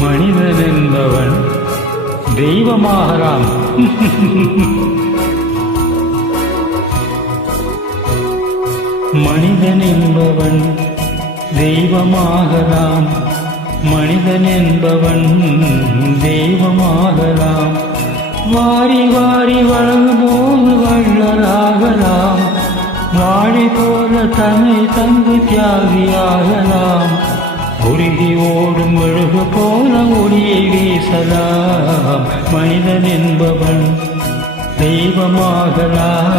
மனிதன் என்பவன் தெய்வமாகலாம். மனிதன் என்பவன் தெய்வமாகலாம். மனிதன் என்பவன் தெய்வமாகலாம். வாரி வாரி வழங்கும்போது வள்ளலாகலாம். வாழை போல தன்னை தந்து தியாகியாகலாம். உருகி ஓடும் மெழுகு போல ஒளியை வீசலாம். மனிதன் என்பவன் தெய்வமாகலாம்,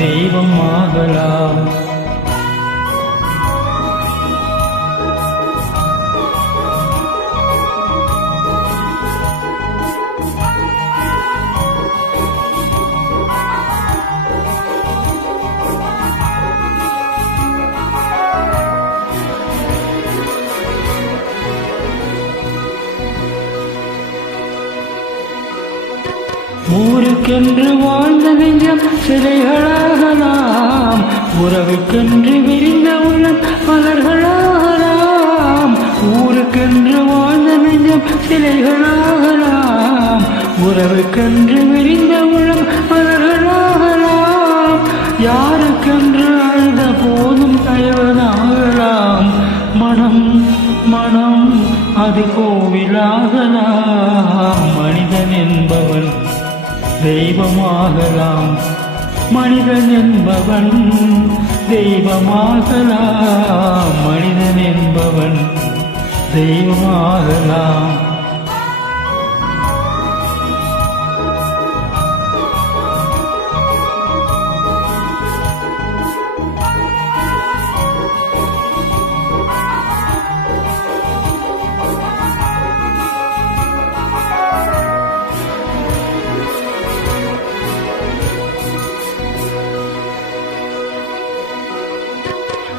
தெய்வமாகலாம். ஊருக்கென்று வாழ்ந்த நெஞ்சம் சிலைகளாகலாம். உறவுக்கென்று விரிந்த உள்ளம் மலர்களாகலாம். ஊருக்கென்று வாழ்ந்த நெஞ்சம் சிலைகளாகலாம். உறவுக்கென்று விரிந்த உள்ளம் மலர்களாகலாம். யாருக்கென்று அழுத போதும் தயவனாகலாம். மனம் மனம் அது கோவிலாகலாம். மனிதன் என்பவன் தெய்வமாகலாம். மனிதன் என்பவன் தெய்வமாகலாம். மனிதன் என்பவன் தெய்வமாகலாம்.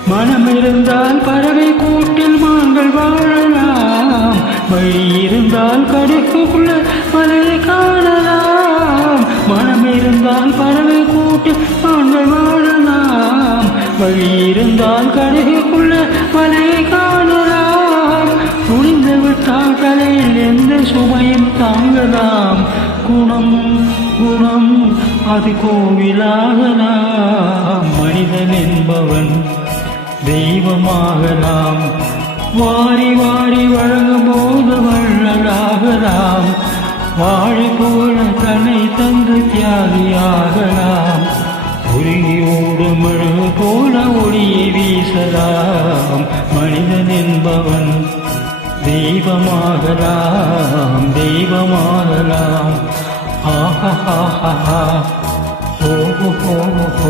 மனம் இருந்தால் பறவை கூட்டில் மான்கள் வாழலாம். வழி இருந்தால் கடுக்குள்ள மலையை காணலாம். மனம் இருந்தால் பறவை கூட்டில் மான்கள் வாழலாம். வழி இருந்தால் கடுக்குள்ள மலையை காணலாம். துணிந்து விட்டால் தலையில் எந்த சுமையும் தாங்கலாம். குணம் குணம் அது கோவிலாகலாம். மனிதன் என்பவன் தெய்வமாகலாம். வாரி வாரி வழங்கும் போது வள்ளலாகலாம். வாழை போல தன்னை தந்து தியாகியாகலாம். உருகி ஓடும் மெழுகு போல ஒளியை வீசலாம். மனிதன் என்பவன் தெய்வமாகலாம், தெய்வமாகலாம். ஆஹா, ஓ, ஓ, ஓ.